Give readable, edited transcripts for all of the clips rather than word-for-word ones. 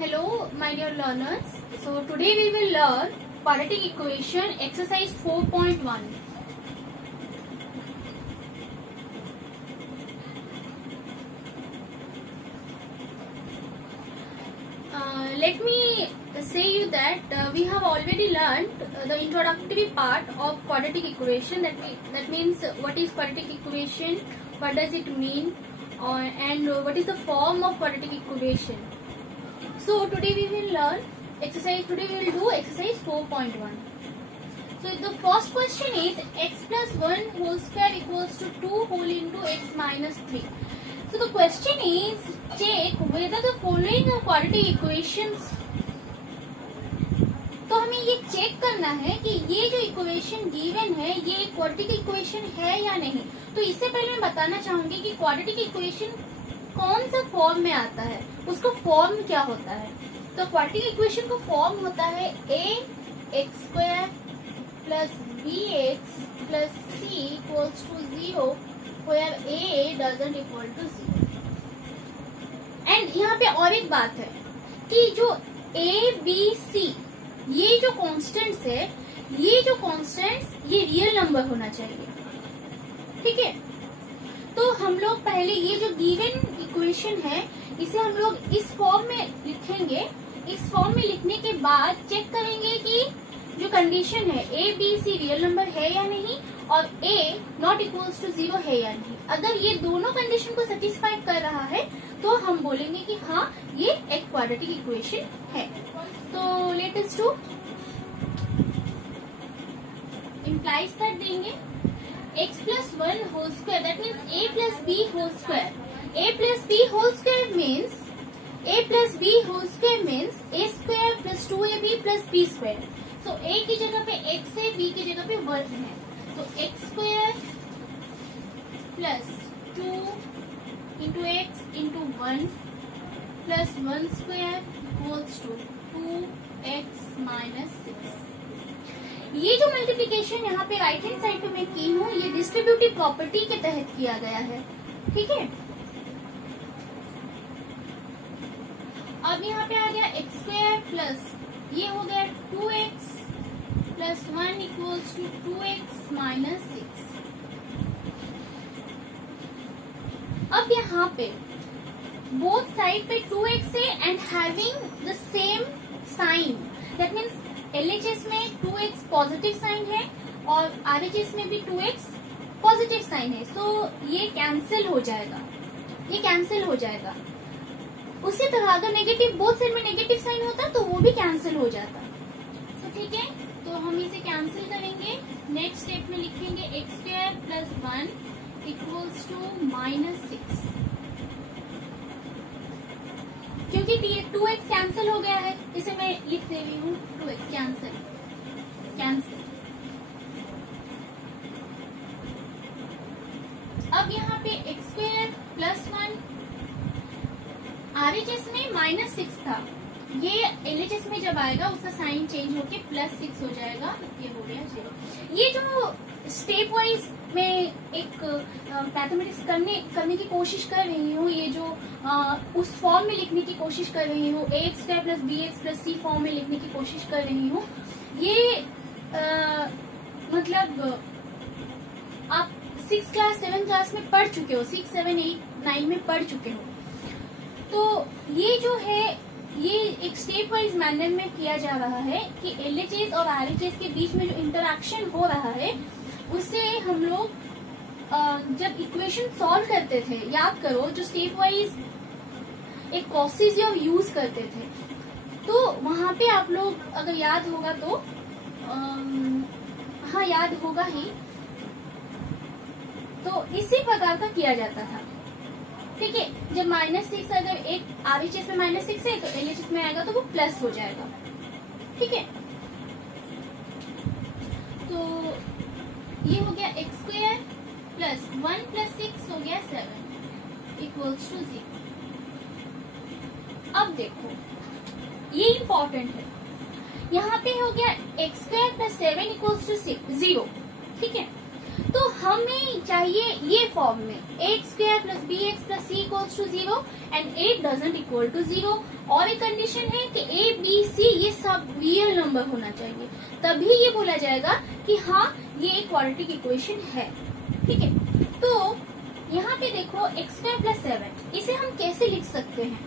Hello, my dear learners. So today we will learn quadratic equation exercise 4.1. Let me say you that we have already learned the introductory part of quadratic equation. That means what is quadratic equation, what does it mean, and what is the form of quadratic equation. So today we will learn exercise. Today we will do exercise 4.1. So the first question is x plus 1 whole square equals to 2 whole into x minus 3. So the question is check whether the following are quadratic equations. तो हमें ये check करना है कि ये जो equation given है ये क्वाड्रेटिक इक्वेशन है या नहीं. तो इससे पहले मैं बताना चाहूंगी कि क्वाड्रेटिक इक्वेशन कौन सा फॉर्म में आता है, उसका फॉर्म क्या होता है. तो क्वाड्रेटिक इक्वेशन का फॉर्म होता है a x square plus B x plus C equals to 0 where a doesn't equal to 0. And यहाँ पे और एक बात है कि जो a b c ये जो कॉन्स्टेंट्स है, ये रियल नंबर होना चाहिए. ठीक है. तो हम लोग पहले ये जो गिवन इक्वेशन है इसे हम लोग इस फॉर्म में लिखेंगे. इस फॉर्म में लिखने के बाद चेक करेंगे कि जो कंडीशन है a b c real number है या नहीं और a नॉट इक्वल्स टू 0 है या नहीं. अगर ये दोनों कंडीशन को सेटिस्फाई कर रहा है तो हम बोलेंगे कि हाँ ये एक क्वाड्रेटिक इक्वेशन है. तो लेट अस डू इम्प्लाइज कर देंगे x plus 1 whole square, that means a plus b whole square. A plus b whole square means a square plus 2ab plus b square. So a की जगह पे x है, b की जगह पे 1 है. तो x square plus 2 into x into 1 plus 1 square equals to 2x minus 6. ये जो मल्टीप्लिकेशन यहाँ पे राइट हैंड साइड पे मैं की हूँ ये डिस्ट्रीब्यूटिव प्रॉपर्टी के तहत किया गया है. ठीक है. अब यहाँ पे आ गया एक्स स्क्वायर प्लस ये हो गया 2x plus 1 equals to 2x minus 6. अब यहाँ पे बोथ साइड पे 2x है and having the same sign. That means LHS में 2x पॉजिटिव साइन है और RHS में भी 2x पॉजिटिव साइन है. सो ये कैंसिल हो जाएगा. उसी तरह अगर नेगेटिव बोथ साइड में नेगेटिव साइन होता तो वो भी कैंसिल हो जाता. तो ठीक है. तो हम इसे कैंसिल करेंगे. नेक्स्ट स्टेप में लिखेंगे x square plus 1 equals to minus 6. क्योंकि 2x कैंसिल हो गया है इसे मैं लिख दे रही हूँ 2x कैंसिल. अब यहाँ पे एक्स स्क्वायर प्लस 1 RHS में माइनस 6 था. ये LHS में जब आएगा उसका साइन चेंज होके प्लस 6 हो जाएगा. ये हो गया 0. ये जो स्टेप वाइज मैं एक मैथमेटिक्स करने की कोशिश कर रही हूँ, ये जो उस फॉर्म में लिखने की कोशिश कर रही हूँ, ax square plus B x plus C form में लिखने की कोशिश कर रही हूँ. ये मतलब आप 6 क्लास 7 क्लास में पढ़ चुके हो, 6, 7, 8, 9 में पढ़ चुके हो. तो ये जो है ये एक स्टेप वाइज मैनर में किया जा रहा है कि LHS और RHS के बीच में जो इंटरेक्शन हो रहा है उससे हम लोग जब इक्वेशन सॉल्व करते थे, याद करो जो स्टेप वाइज एक कॉसीजियम यूज करते थे, तो वहां पे आप लोग अगर याद होगा तो हाँ याद होगा ही. तो इसी प्रकार का किया जाता था. ठीक है. जब -6 अगर एक RHS में -6 है तो LHS में आएगा तो वो प्लस हो जाएगा. ठीक है. तो ये हो गया एक्स स्क्वायर प्लस 1 प्लस 6 हो गया 7 इक्वल्स टू 0. अब देखो ये इम्पोर्टेंट है. यहाँ पे हो गया x square plus 7 equals to 0. ठीक है. तो हमें चाहिए ये फॉर्म में x square plus B x plus C equals to 0 and a doesn't equal to 0। और एक कंडीशन है कि ए बी सी ये सब रियल नंबर होना चाहिए, तभी ये बोला जाएगा कि हाँ ये क्वाड्रेटिक इक्वेशन है। ठीक है, तो यहाँ पे देखो एक्स स्क्वायर प्लस 7, इसे हम कैसे लिख सकते हैं?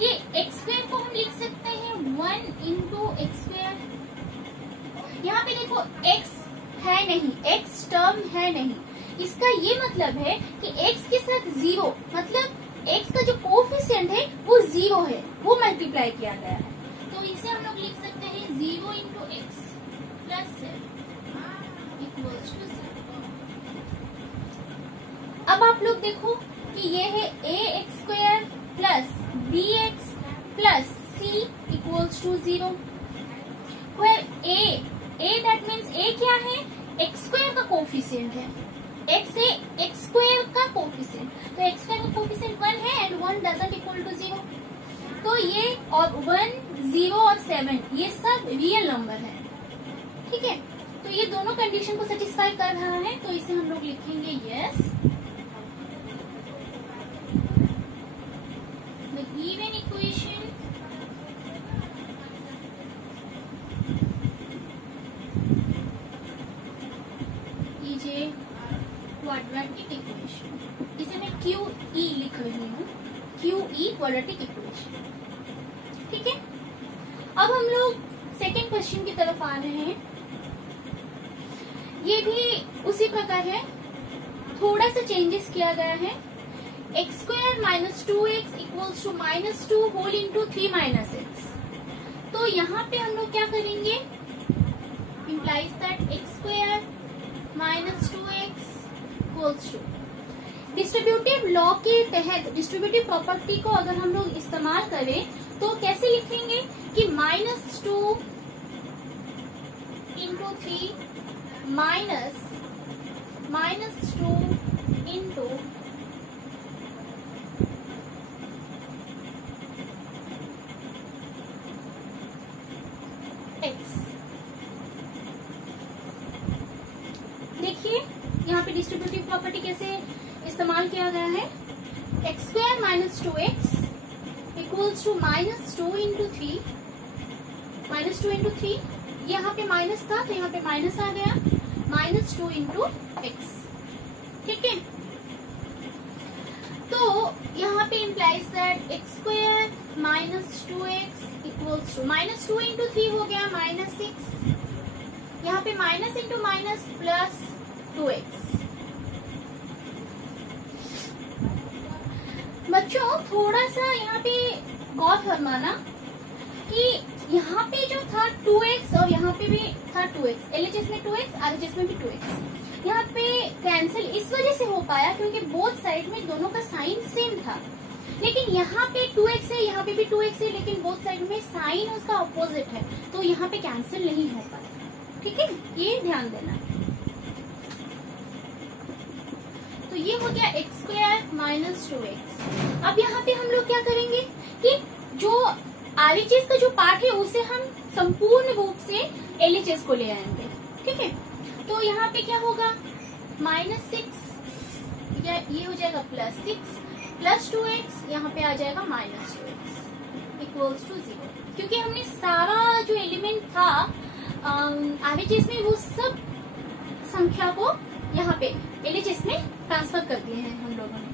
ये एक्स स्क्वायर को हम लिख सकते हैं 1 इंटू एक्स स्क्वायर। यहाँ पे देखो x है नहीं, x टर्म है नहीं, इसका ये मतलब है कि x के साथ 0, मतलब x का जो कोफिशिएंट है वो 0 है, वो मल्टीप्लाई किया गया है। तो इसे हम लोग लिख सकते हैं 0 into x plus 7 equals to 0। अब आप लोग देखो कि ये है A X square plus B x plus C equals to 0। A that means A क्या है? एक्स स्क्वायर का कोफिशिएंट है, एक्स है एक्स स्क्वायर का कोफिशिएंट, तो एक्स स्क्वायर का कोफिशिएंट 1 है एंड 1 डजंट इक्वल टू 0। तो ये और 1, 0 और 7 ये सब रियल नंबर है। ठीक है, तो ये दोनों कंडीशन को सेटिस्फाई कर रहा है, तो इसे हम लोग लिखेंगे yes the given equation quadratic equation. इसे मैं QE लिख रही हूँ, QE क्वाड्रेटिक इक्वेशन। ठीक है, अब हम लोग सेकेंड क्वेश्चन की तरफ आ रहे हैं। ये भी उसी प्रकार है, थोड़ा सा चेंजेस किया गया है। X square minus 2x equals to -2 whole into 3 minus x. तो यहाँ पे हम लोग क्या करेंगे? Implies that x square minus 2x equals to, distributive law के तहत डिस्ट्रीब्यूटिव प्रॉपर्टी को अगर हम लोग इस्तेमाल करें तो कैसे लिखेंगे कि -2 इंटू 3 माइनस 2 इंटू एक्स। देखिए यहाँ पे डिस्ट्रीब्यूटिव प्रॉपर्टी कैसे इस्तेमाल किया गया है। X square minus 2x equals to -2 into 3, -2 into 3, यहाँ पे माइनस था तो यहाँ पे माइनस आ गया, -2 इंटू एक्स। ठीक है, तो यहाँ पे implies that x square minus 2x equals to -2 into 3 हो गया -6, यहाँ पे minus into minus plus 2x। बच्चों थोड़ा सा यहाँ पे गौर फरमाना कि यहाँ पे जो था 2x और यहाँ पे भी था 2x, LHS में 2x RHS में भी 2x, यहाँ पे कैंसिल इस वजह से हो पाया क्योंकि बोथ साइड में दोनों का साइन सेम था। लेकिन यहाँ पे 2x है, यहाँ पे भी 2x है, लेकिन बोथ साइड में साइन उसका अपोजिट है, तो यहाँ पे कैंसिल नहीं हो पाया। ठीक है, ये ध्यान देना। तो ये हो गया एक्स स्क्वायर माइनस 2x। अब यहाँ पे हम लोग क्या करेंगे कि जो RHS का जो पार्ट है उसे हम संपूर्ण रूप से LHS को ले आएंगे। ठीक है, तो यहाँ पे क्या होगा -6 या ये हो जाएगा +6 प्लस 2x, यहाँ पे आ जाएगा -2x इक्वल्स टू 0। क्योंकि हमने सारा जो एलिमेंट था RHS में वो सब संख्या को यहाँ पे LHS में ट्रांसफर कर दिए हैं हम लोगों ने।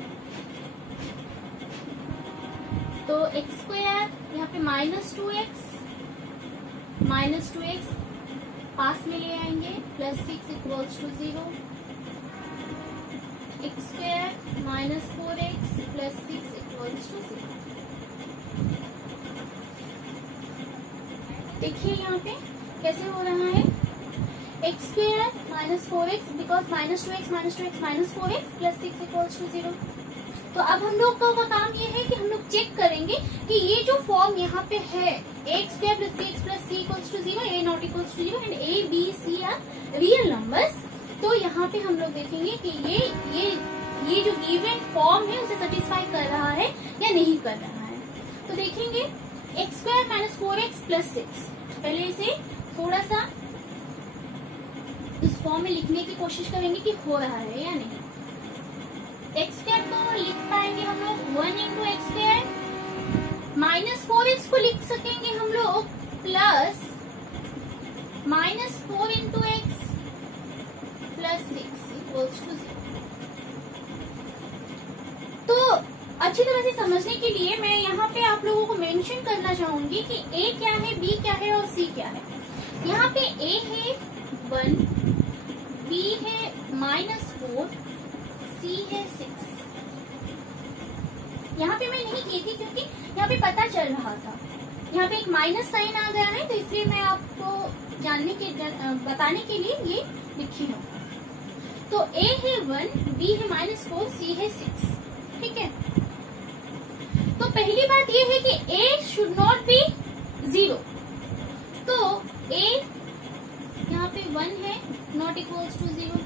तो एक्स स्क्वायर यहाँ पे -2x पास में ले आएंगे, +6 equals to 0। X square -4x plus 6 equals to 0। देखिए यहाँ पे कैसे हो रहा है, x square -4x because -2x plus 6 equals to 0। तो अब हम लोग का काम ये है कि हम लोग चेक करेंगे कि ये जो फॉर्म यहाँ पे है x square plus B x plus C equals to 0, a not equals to 0 and a b c are real numbers. तो यहाँ पे हम लोग देखेंगे कि ये जो गिवन फॉर्म है उसे सेटिस्फाई कर रहा है या नहीं कर रहा है। तो देखेंगे एक्स स्क्वायर -4x प्लस 6, पहले इसे थोड़ा सा इस फॉर्म में लिखने की कोशिश करेंगे कि हो रहा है या नहीं। एक्स स्क्वायर को लिख पाएंगे हम लोग 1 इंटू एक्स स्क्वायर, -4x को लिख सकेंगे हम लोग plus -4 into x plus 6 equals to 0। तो अच्छी तरह से समझने के लिए मैं यहाँ पे आप लोगों को मेंशन करना चाहूंगी कि a क्या है, b क्या है और c क्या है। यहाँ पे a है 1, b है -4, c है 6। यहाँ पे मैं नहीं की थी क्योंकि यहाँ पे पता चल रहा था, यहाँ पे एक माइनस साइन आ गया है, तो इसलिए मैं आपको बताने के लिए ये लिखी हूँ। तो a है 1, b है -4, c है 6। ठीक है, तो पहली बात ये है कि a शुड नॉट बी 0। तो a यहाँ पे 1 है, नॉट इक्वल्स टू 0।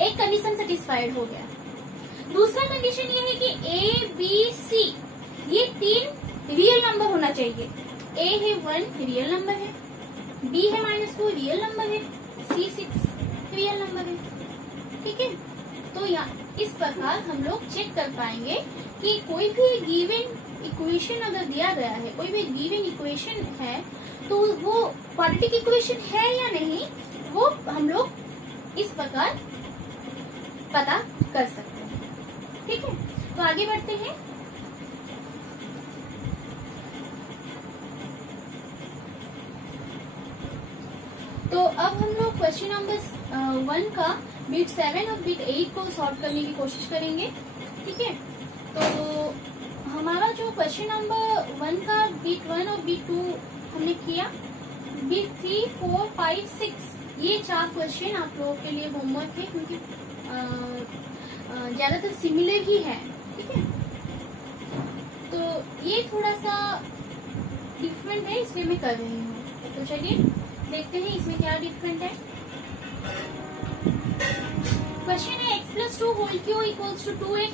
एक कंडीशन सेटिस्फाइड हो गया। दूसरा कंडीशन ये है कि a, b, c ये 3 रियल नंबर होना चाहिए। a है 1 रियल नंबर है, b है -4 रियल नंबर है, c 6 रियल नंबर है। ठीक है, तो यहाँ इस प्रकार हम लोग चेक कर पाएंगे कि कोई भी गिवन इक्वेशन अगर दिया गया है, कोई भी गिवन इक्वेशन है, तो वो क्वाड्रेटिक इक्वेशन है या नहीं, वो हम लोग इस प्रकार पता कर सकते हैं। ठीक है, तो आगे बढ़ते हैं। तो अब हम लोग क्वेश्चन नंबर 1 का बिट 7 और बिट 8 को सॉल्व करने की कोशिश करेंगे। ठीक है, तो हमारा जो क्वेश्चन नंबर 1 का बिट 1 और बिट 2 हमने किया, बिट 3, 4, 5, 6 ये 4 क्वेश्चन आप लोगों के लिए होमवर्क है, क्योंकि ज्यादातर सिमिलर ही है। ठीक है, तो ये थोड़ा सा डिफरेंट है, इसलिए मैं कर रही हूँ। तो चलिए देखते हैं इसमें क्या डिफरेंट है। क्वेश्चन है x+2 whole cube equals to 2x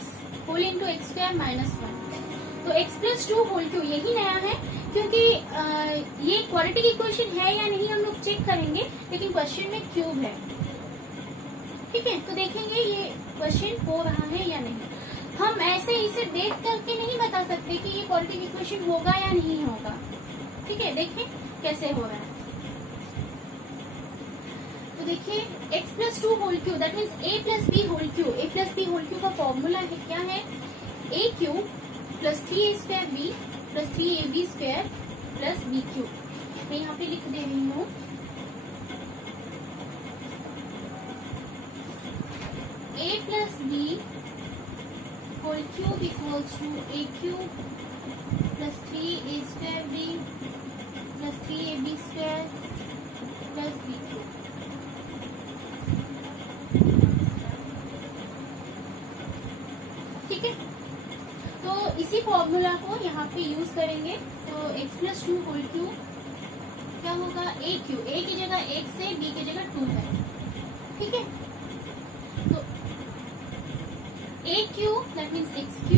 whole into x square -1। तो x+2 होल क्यू यही नया है, क्योंकि ये क्वाड्रेटिक इक्वेशन है या नहीं हम लोग चेक करेंगे, लेकिन क्वेश्चन में क्यूब है। ठीक है, तो देखेंगे ये क्वेश्चन हो रहा है या नहीं। हम ऐसे इसे देख करके नहीं बता सकते कि ये क्वाड्रेटिक इक्वेशन होगा या नहीं होगा। ठीक है, देखें कैसे हो रहा है। तो देखिए x+2 whole cube that means a+b whole cube. a+b whole cube का फॉर्मूला है क्या है, a³ + 3a²b + 3ab² + b³। मैं यहाँ पे लिख दे रही हूँ a+b whole cube equals to a³ + 3a²b + 3ab² + b³। ठीक है, तो इसी फॉर्मूला को यहाँ पे यूज करेंगे। तो x+2 होल क्यूब क्या होगा, a³ a की जगह x है, b की जगह 2 है। ठीक है, तो a³ that means x³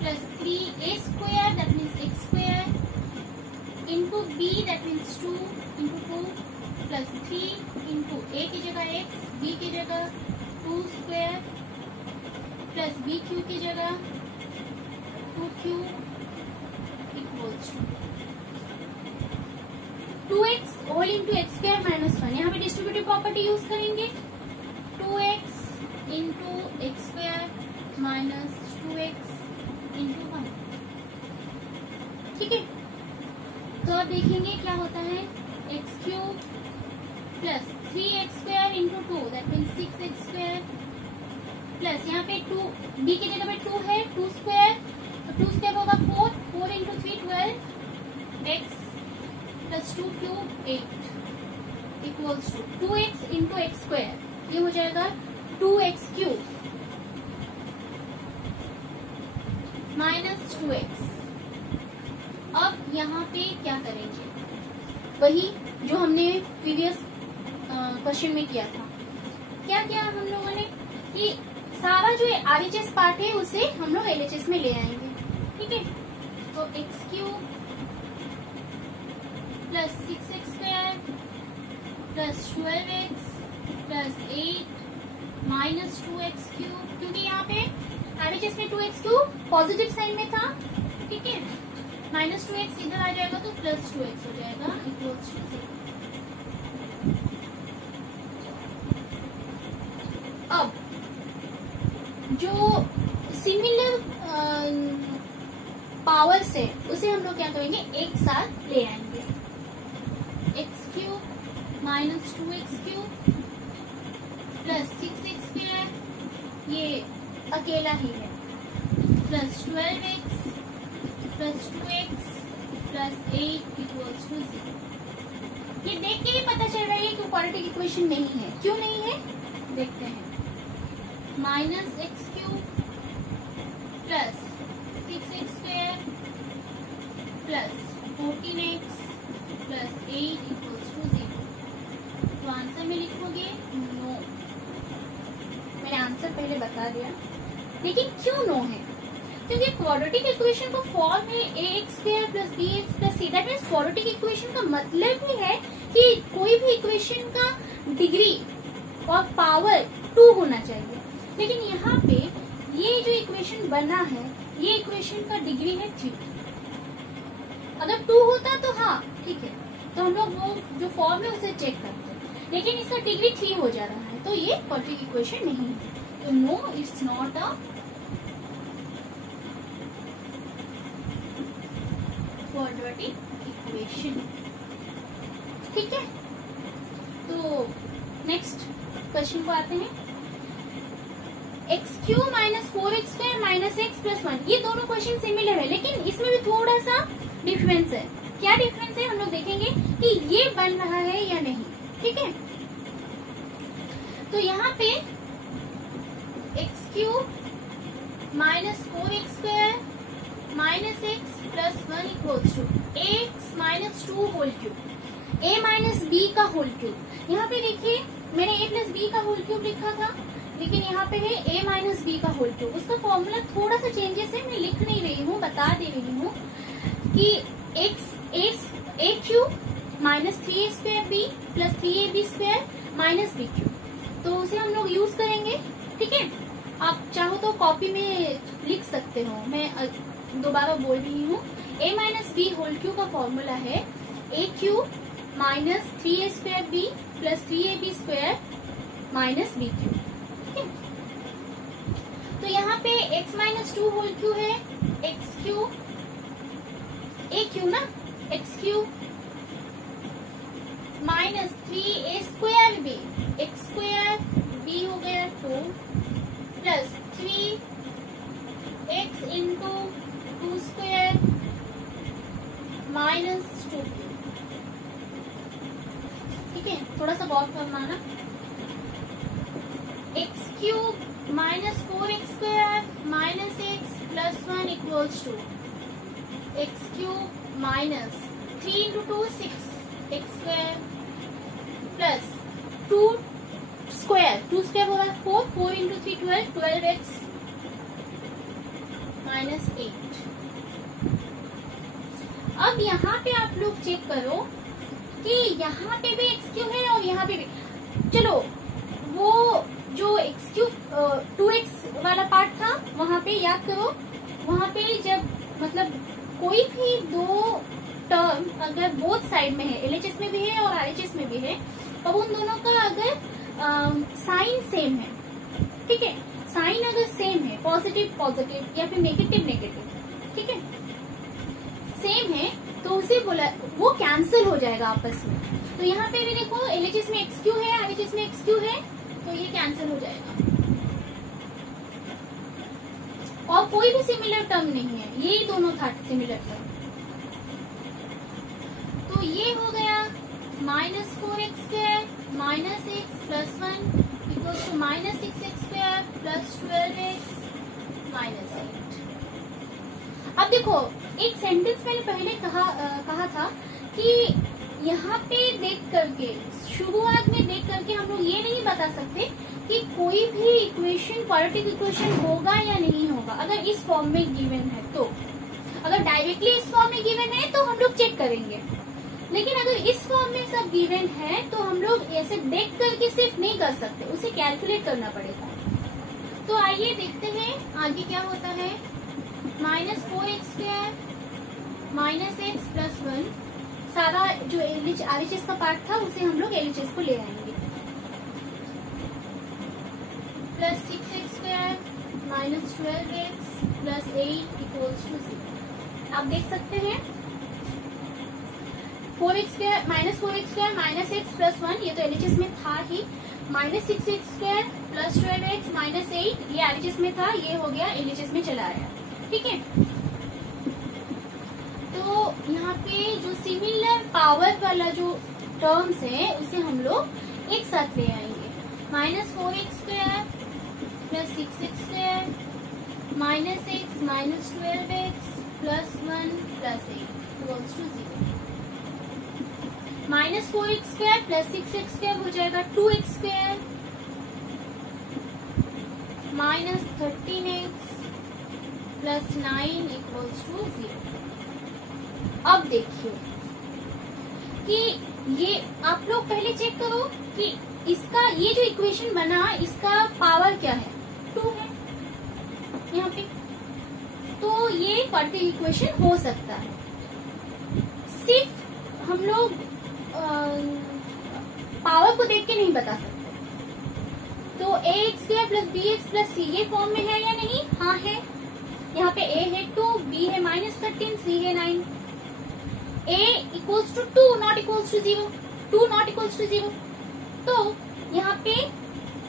+ 3a² that means x² into b that means 2 into 2 + 3 into a की जगह x, b की जगह 2² + b³ की जगह 2³ equals to 2x whole into x² -1। यहाँ पे डिस्ट्रीब्यूटिव प्रॉपर्टी यूज करेंगे, 2x into x² -2x into 1। ठीक है, तो अब देखेंगे क्या होता है, x³ + 3x² into 2 that means 6x² plus यहाँ पे 2 b की जगह पे 2 है, 2² होगा 4, 4 into 3 12 x + 2³ 8 equals to 2x into x²। ये हो जाएगा 2x³ -2x। अब यहाँ पे क्या करेंगे, वही जो हमने प्रीवियस क्वेश्चन में किया था। क्या किया हम लोगों ने कि सारा जो RHS पार्ट है उसे हम लोग LHS में ले आएंगे। ठीक है, तो x³ + 6x² + 12x plus 8 minus 2x3, क्योंकि यहाँ पे RHS में 2x3 पॉजिटिव साइन में था, ठीक है। माइनस 2x इधर आ जाएगा तो प्लस 2x हो जाएगा इक्वल्स टू 0। अब जो सिमिलर पावर से उसे हम लोग क्या करेंगे, एक साथ ले आएंगे। x³ minus 2x³ plus 6x², ये अकेला ही है, plus 12x plus 2x plus 8 equals to 0। ये देख के ही पता चल रहा है कि क्वाड्रेटिक इक्वेशन नहीं है। क्यों नहीं है, देखते हैं। Minus x³ plus 6x² plus 14x plus 8 equals to 0। तो आंसर में लिखोगे नो। मैंने आंसर पहले बता दिया, लेकिन क्यों नो है, क्योंकि क्वाड्रेटिक इक्वेशन का फॉर्म है ax² plus bx plus c। That means quadratic equation का मतलब ही है कि कोई भी इक्वेशन का डिग्री और पावर 2 होना चाहिए। लेकिन यहाँ पे ये जो इक्वेशन बना है, ये इक्वेशन का डिग्री है 3। अगर 2 होता तो हाँ ठीक है, तो हम लोग वो जो फॉर्म है उसे चेक करते हैं, लेकिन इसका डिग्री 3 हो जा रहा है, तो ये क्वाड्रेटिक इक्वेशन नहीं है। तो no, it's not a quadratic equation. ठीक है, तो नेक्स्ट क्वेश्चन को आते हैं। x³ minus 4x² minus x plus 1, ये दोनों क्वेश्चन सिमिलर है, लेकिन इसमें भी थोड़ा सा डिफरेंस है। क्या डिफरेंस है हम लोग देखेंगे कि ये बन रहा है या नहीं। ठीक है, तो यहाँ पे x³ minus 4x² minus x plus 1 equals to x minus 2 whole cube, a minus b का होल क्यूब। यहाँ पे देखिए मैंने a प्लस b का होल क्यूब लिखा था, लेकिन यहाँ पे है a माइनस बी का होल क्यूब। उसका फॉर्मूला थोड़ा सा चेंजेस है, मैं लिख नहीं रही हूँ, बता दे रही हूँ कि a³ minus 3a² plus 3ab² minus b³, तो उसे हम लोग यूज करेंगे। ठीक है, आप चाहो तो कॉपी में लिख सकते हो, मैं दोबारा बोल रही हूँ। a minus b whole cube का फॉर्मूला है a³ minus 3a² plus 3ab² minus b³। तो यहाँ पे x माइनस 2 होल क्यूब है, x³ a³ ना, x³ माइनस 3a² x² हो गया 2 प्लस 3x इंटू 2² माइनस 2। ठीक है, थोड़ा सा गौर करना ना। x³ minus 4x² minus x plus 1 equals to x³ minus 3 into 2 6 x² plus 2² हो रहा है 4 इंटू 3 12x माइनस 8। अब यहाँ पे आप लोग चेक करो कि यहाँ पे भी x³ है और यहाँ पे भी। चलो वो जो x³ 2x वाला पार्ट था वहाँ पे याद करो, वहाँ पे जब मतलब कोई भी दो टर्म अगर बोथ साइड में है, LHS में भी है और RHS में भी है, तो उन दोनों का अगर साइन सेम है, ठीक है, साइन अगर सेम है, पॉजिटिव पॉजिटिव या फिर नेगेटिव नेगेटिव, ठीक है, सेम है, तो उसे बोला वो कैंसिल हो जाएगा आपस में। तो यहाँ पे भी देखो LHS में x³ है, RHS में x³ है, तो ये कैंसिल हो जाएगा और कोई भी सिमिलर टर्म नहीं है, यही दोनों था सिमिलर टर्म। तो ये हो गया minus 4x² minus x plus 1 equals to minus 6x² plus 12x minus 8। अब देखो एक सेंटेंस मैंने पहले कहा था कि यहाँ पे देख करके, शुरुआत में देख करके हम लोग ये नहीं बता सकते कि कोई भी इक्वेशन क्वाड्रेटिक इक्वेशन होगा या नहीं होगा अगर इस फॉर्म में गिवन है। तो अगर डायरेक्टली इस फॉर्म में गिवन है तो हम लोग चेक करेंगे, लेकिन अगर इस फॉर्म में सब गिवन है तो हम लोग ऐसे देख करके सिर्फ नहीं कर सकते, उसे कैलकुलेट करना पड़ेगा। तो आइए देखते हैं आगे क्या होता है। -4x² -x+1 सारा जो LHS का पार्ट था उसे हम लोग LHS को ले आएंगे। +6x² -12x +8 = 0। आप देख सकते हैं 4x² -4x² -x+1 ये तो LHS में था ही, -6x² +12x -8 ये LHS में था, ये हो गया LHS में चला आया। ठीक है, तो यहाँ पे जो सिमिलर पावर वाला जो टर्म्स है उसे हम लोग एक साथ ले आएंगे। -4x² +6x² -x -12x +1 +8 = 0। -4x² +6x² हो जाएगा 2x² -13x +9 = 0। अब देखिए कि ये आप लोग पहले चेक करो कि इसका ये जो इक्वेशन बना इसका पावर क्या है, 2 है यहाँ पे, तो ये क्वाड्रेटिक इक्वेशन हो सकता है। सिर्फ हम लोग पावर को देख के नहीं बता सकते। तो ax² + bx + c ये फॉर्म में है या नहीं? हाँ है। यहाँ पे a है 2, b है -13, c है 9। a = 2 not equals to 0, 2 not equals to 0। तो यहाँ पे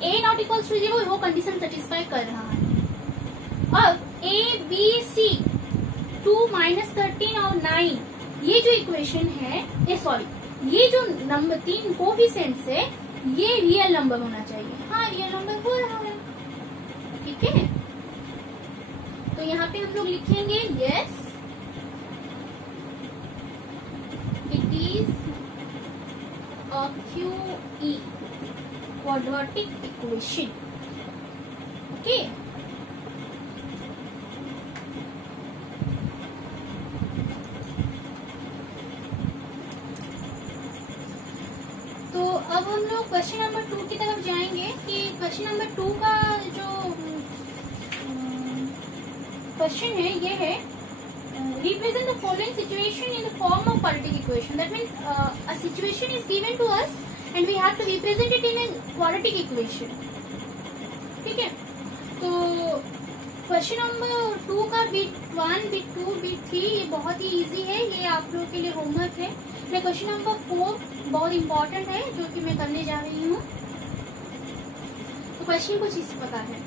a not equals to 0 वो कंडीशन सेटिस्फाई कर रहा है। अब a b c 2 -13 और 9 ये जो इक्वेशन है, ये जो नंबर 3 कोफिशिएंट्स है ये रियल नंबर होना चाहिए। हाँ, रियल नंबर हो रहा है। ठीक है, तो यहाँ पे हम लोग लिखेंगे yes it is a QE quadratic equation. Okay, तो अब हम लोग क्वेश्चन नंबर 2 की तरफ जाएंगे कि क्वेश्चन नंबर 2 का जो क्वेश्चन है ये है represent the following situation in the form of quadratic equation. That means a situation is given to us and we have to represent it in a quadratic equation. ठीक है, तो question number 2 का bit 1, bit 2, bit 3 ये बहुत ही easy है, ये आप लोगों के लिए होमवर्क है। मैं क्वेश्चन नंबर 4 बहुत इम्पोर्टेंट है जो कि मैं करने जा रही हूँ। तो क्वेश्चन कुछ इस प्रकार है।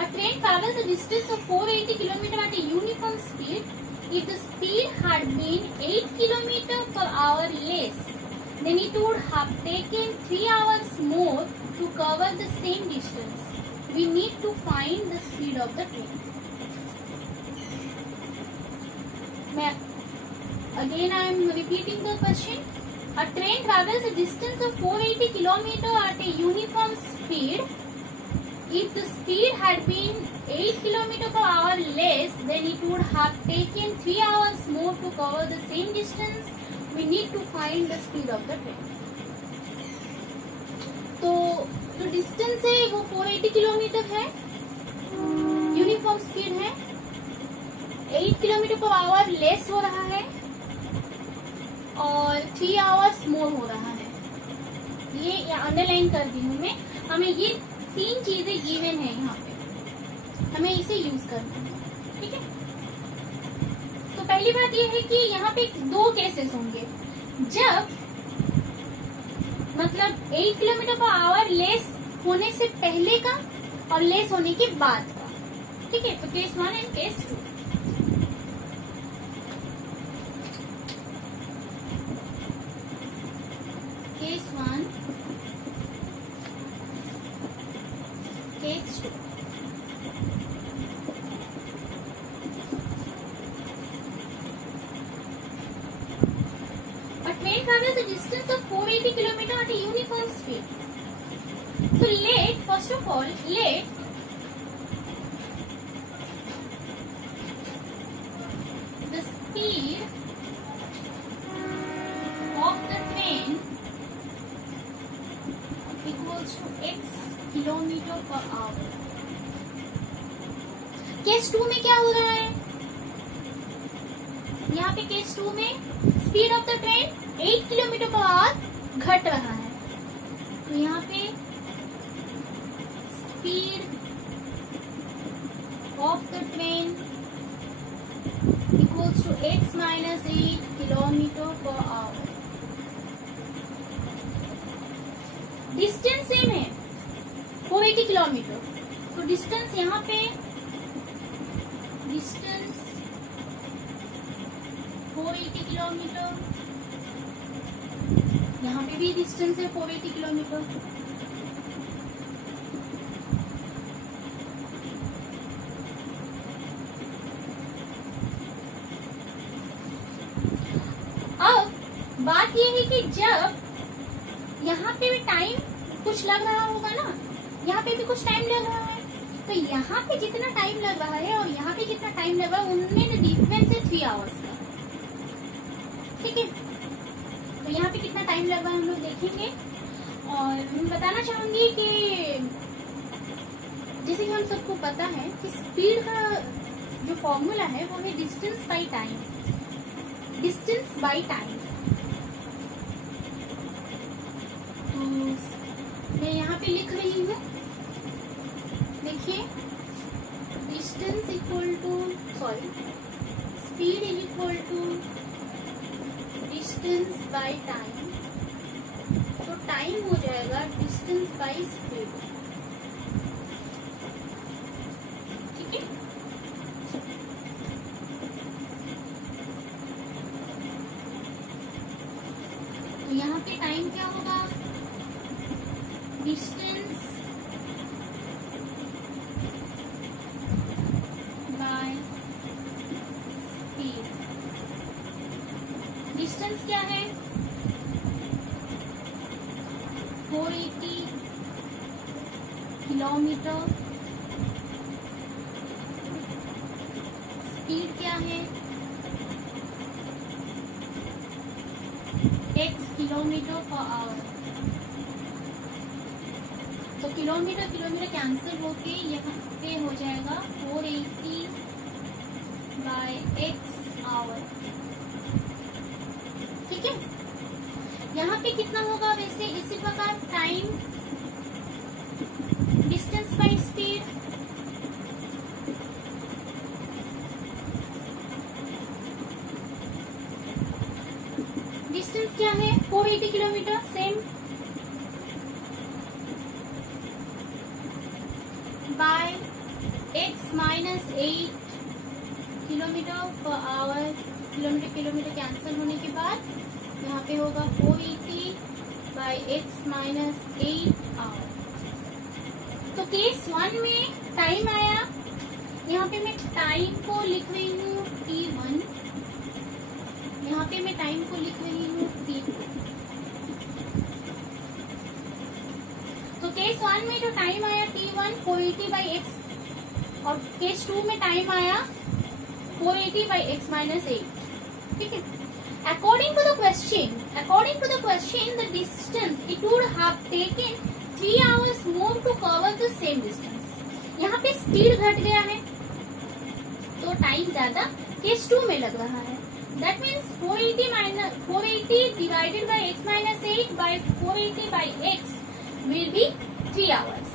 A train travels a distance of 480 km at a uniform speed. If the speed had been 8 km per hour less, then it would have taken 3 hours more to cover the same distance. We need to find the speed of the train. Again I am repeating the question. A train travels a distance of 480 km at a uniform speed. If the speed had been 8 km per hour less, then it would have taken 3 hours more to cover the same distance. We need to find the speed of the train. तो जो distance है वो 480 kilometre है, uniform speed है, 8 kilometre per our less हो रहा है और 3 आवर्स मोर हो रहा है। ये अंडरलाइन कर दी हूँ मैं। हमें ये 3 चीजें गिवन है यहाँ पे, हमें इसे यूज करना है। ठीक है, तो पहली बात ये है कि यहाँ पे 2 केसेस होंगे, जब मतलब 8 किलोमीटर पर आवर लेस होने से पहले का और लेस होने के बाद का। ठीक है, तो case 1 and case 2। Case 1, case 2। A train travels a distance of 480 km at a uniform speed. So first of all, let the speed train equals to x kilometre per hour. Case 2 में क्या हो रहा है? यहाँ पे case 2 में speed of the train 8 kilometre per hour घट रहा है। तो यहाँ पे speed of the train equals to x minus 8 kilometre per hour. Distance same है 480 किलोमीटर। तो डिस्टेंस यहाँ पे डिस्टेंस 480 किलोमीटर, यहाँ पे भी डिस्टेंस है 480 किलोमीटर। अब बात ये है कि जब यहाँ पे भी टाइम कुछ लग रहा होगा ना, यहाँ पे भी कुछ टाइम लग रहा है, तो यहाँ पे जितना टाइम लग रहा है और यहाँ पे जितना टाइम लग रहा है उनमें डिफरेंस है 3 आवर्स का। ठीक है, तो यहाँ पे कितना टाइम लग रहा है हम लोग देखेंगे। और मैं बताना चाहूंगी कि जैसे कि हम सबको पता है कि स्पीड का जो फॉर्मूला है वो है distance by time. Distance by time, तो मैं यहाँ पे लिख रही हूँ, देखिए distance equal to speed is equal to distance by time. तो टाइम हो जाएगा डिस्टेंस बाई स्पीड। ठीक है, तो यहाँ पे टाइम क्या होगा? Distance by speed. डिस्टेंस क्या है? 480 किलोमीटर। स्पीड क्या है? x kilometre per our. तो किलोमीटर किलोमीटर कैंसिल होके यहाँ पे हो जाएगा 480 बाय x आवर। ठीक है, यहाँ पे कितना होगा वैसे इसी प्रकार time distance by speed. Distance क्या है? 480 kilometre same by x minus 8 kilometre per hour. Kilometre kilometre cancel होने के बाद यहाँ पे होगा 480 बाय x माइनस 8 आवर। तो केस 1 में टाइम आया, यहाँ पे मैं टाइम को लिख रही हूँ t1, यहाँ पे मैं टाइम को लिख रही हूँ t2। तो केस 1 में जो टाइम आया t1 480 बाई x, और केस 2 में टाइम आया 480 बाई x माइनस 8। ठीक है, according to the question the distance it would have taken 3 hours more to cover the same distance। यहाँ पे स्पीड घट गया है तो टाइम ज्यादा केस 2 में लग रहा है। That means 480 divided by x minus 8 by 480 by x will be 3 hours।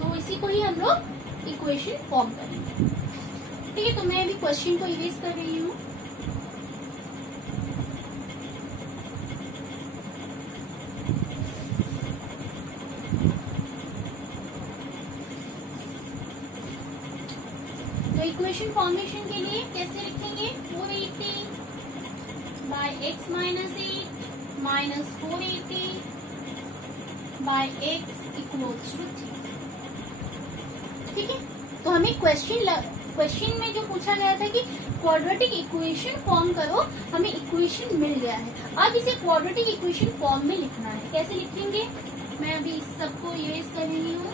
तो इसी को ही हम लोग इक्वेशन फॉर्म करेंगे। ठीक है, तो मैं अभी क्वेश्चन को इरेज कर रही हूँ। तो इक्वेशन फॉर्मेशन के लिए कैसे लिखेंगे? 480 by x minus 8 minus 480 by x equals to 3। ठीक है, तो हमें क्वेश्चन में जो पूछा गया था कि क्वाड्रेटिक इक्वेशन फॉर्म करो, हमें इक्वेशन मिल गया है। अब इसे क्वाड्रेटिक इक्वेशन फॉर्म में लिखना है। कैसे लिखेंगे? मैं अभी इस सबको इरेज कर रही हूँ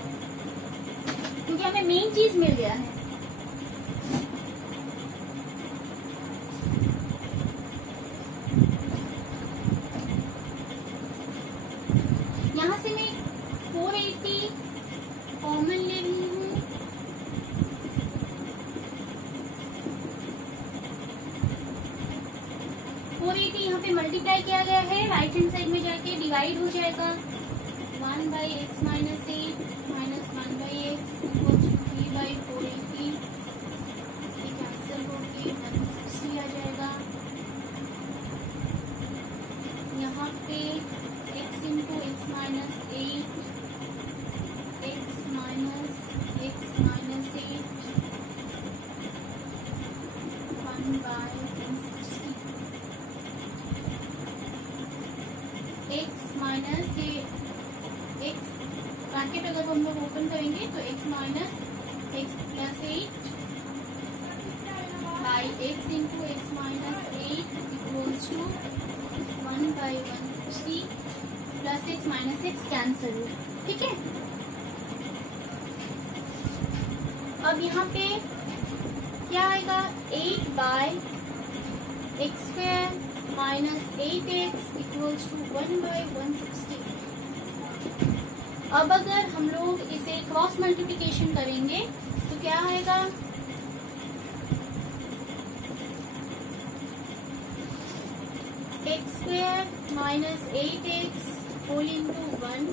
क्योंकि हमें मेन चीज मिल गया है। प्रोबेबिलिटी यहाँ पे मल्टीप्लाई किया गया है, राइट हैंड साइड में जाके डिवाइड हो जाएगा 1/x - 8 minus 1/x equals to 3/480, ये कैंसिल होके 160 आ जाएगा। यहाँ पे x into x minus 8 x minus 8 1/160 x minus ये x ब्रैकेट अगर हम लोग ओपन करेंगे तो x minus x plus 8 by x into x minus 8 equals to 1/160 plus x minus x cancel हो। ठीक है, अब यहाँ पे क्या आएगा 8/x² minus 8x equals to 1/160। अब अगर हम लोग इसे क्रॉस मल्टीप्लिकेशन करेंगे तो क्या आएगा x² minus 8x whole into 1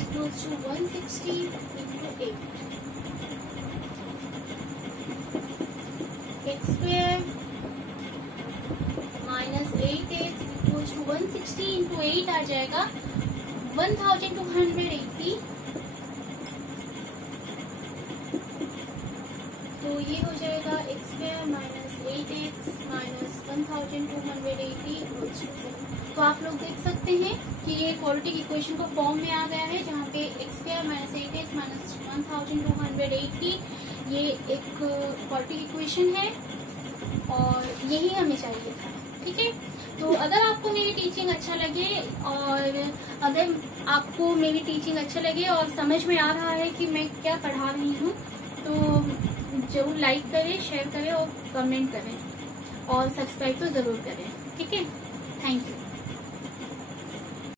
equals to 160 into 8 x² minus 8x equals to 160 into 8 आ जाएगा 1280। तो ये हो जाएगा x² minus 8x minus 1280 equals to 7। तो आप लोग देख सकते हैं कि ये क्वाड्रेटिक इक्वेशन को फॉर्म में आ गया है, जहाँ पे x² माइनस 8x माइनस 1280 ये एक क्वाड्रेटिक इक्वेशन है और यही हमें चाहिए था। ठीक है, तो अगर आपको मेरी टीचिंग अच्छा लगे और अगर आपको मेरी टीचिंग अच्छा लगे और समझ में आ रहा है कि मैं क्या पढ़ा रही हूँ तो जरूर लाइक करें, शेयर करें और कमेंट करें और सब्सक्राइब तो जरूर करें। ठीक है, थैंक यू।